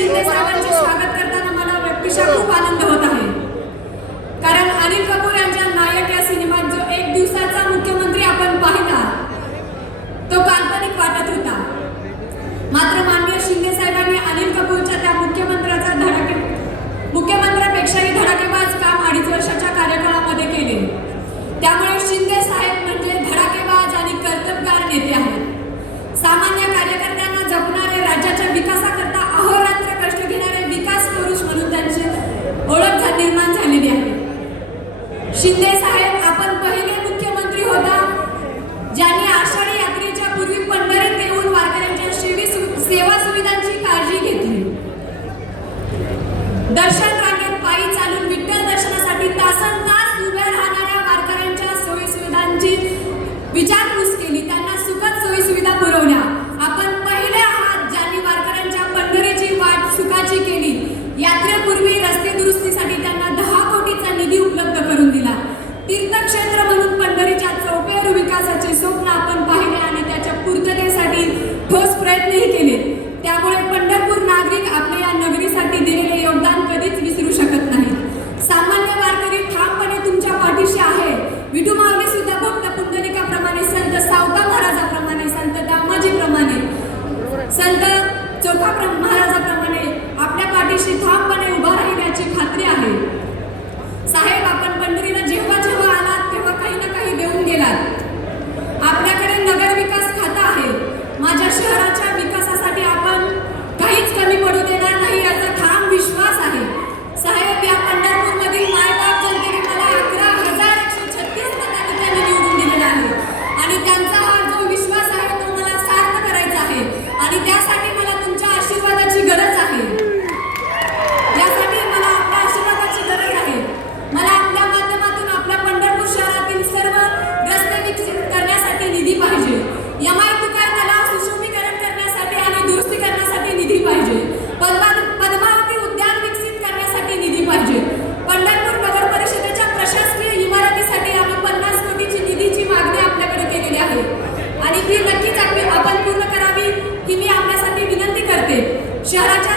शिंदे साहेबांचे स्वागत करताना मला व्यक्तिशः खूप आनंद होत आहे। कारण अनिल कपूर यांच्या नायक या सिनेमात जो एक दिवसाचा मुख्यमंत्री आपण पाहिला तो काल्पनिक वाटत होता। मात्र माननीय शिंदे साहेबांनी अनिल कपूरच्या त्या मुख्यमंत्र्यापेक्षाही धडाकेबाज काम 2.5 वर्षाच्या कार्यकाळामध्ये केले। त्यामुळे शिंदे साहेब म्हणजे धडाकेबाज आणि कर्तबगार नेते आहेत। सामान्य कार्यकर्त्यांना जपणारे, राज्याच्या विकासाकरता अहोरात्र कष्ट घेणारे विकास पुरुष म्हणून त्यांची ओळख निर्माण झालेली आहे। शिंदे साहेब आपण पहिले मुख्यमंत्री होता ज्यांनी आषाढी यात्रेच्या पूर्वी पंढरीत येऊन वारकऱ्यांच्या सेवा सुविधांची काळजी घेतली। दर्शन रांगेत पायी चालून विठ्ठल दर्शनासाठी तासनतास उभ्या राहणाऱ्या वारकऱ्यांच्या सोयी सुविधांची विचारपूस केली, त्यांना सुखद सोयी सुविधा पुरवल्या। आपण पहिले आहात ज्यांनी वारकऱ्यांच्या पंढरीची वाट सुखाची केली। यात्रेपूर्वी रस्ते दुरुस्तीसाठी त्यांना 10 कोटीचा निधी उपलब्ध करून दिला। तीर्थक्षेत्र म्हणून पंढरीच्या चौपेर विकासाचे स्वप्न आपण पाहिले आणि त्याच्या पूर्ततेसाठी ठोस प्रयत्नही केले। त्यामुळे पंढरपूर नागरिक आपल्या या नगरीसाठी दिलेले योगदान कधीच विसरू शकत नाही। सामान्य वारकरी ठामपणे तुमच्या पाठीशी आहे। विठू माऊली सुद्धा भक्त पुंडलिकाप्रमाणे, संत सावता महाराजाप्रमाणे, संत दामाजीप्रमाणे, संत चोखा महाराजाप्रमाणे आपल्या पाठीशी ठामपणे उभा राहण्याची खात्री आहे। साहेब, आपण पंढरीला जेव्हा जेव्हा आलात तेव्हा काही ना काही देऊन गेलात। आपल्याकडे नगर विकास खातं आहे। माझ्या शहराच्या विकासासाठी आपण काहीच कमी पडू देणार नाही याचा ठाम विश्वास आहे। साहेब, या पंढरपूरमधील मायबाप जनतेने मला 11,136 मतांनी त्यांनी निवडून दिलेला आहे आणि त्यांचा हा जो विश्वास आहे तो मला सार्थ करायचा आहे आणि त्यासाठी मला तुमच्या आशीर्वादाची गरज आहे। यासाठी मला आपल्या आशीर्वादाची गरज आहे। मला आपल्या माध्यमातून आपल्या पंढरपूर शहरातील सर्व रस्ते विकसित करण्यासाठी निधी पाहिजे। यमाई तुकाई तलाव सुशोभीकरण करण्यासाठी आणि दुरुस्ती करण्यासाठी निधी पाहिजे। पद्मावती उद्यान विकसित करण्यासाठी निधी पाहिजे। पंढरपूर नगर परिषदेच्या प्रशासकीय इमारतीसाठी आम्ही 50 कोटीची निधीची मागणी आपल्याकडे केलेली आहे आणि ती नक्कीच आपण पूर्ण करावी ही मी आपल्यासाठी विनंती करते। शहराच्या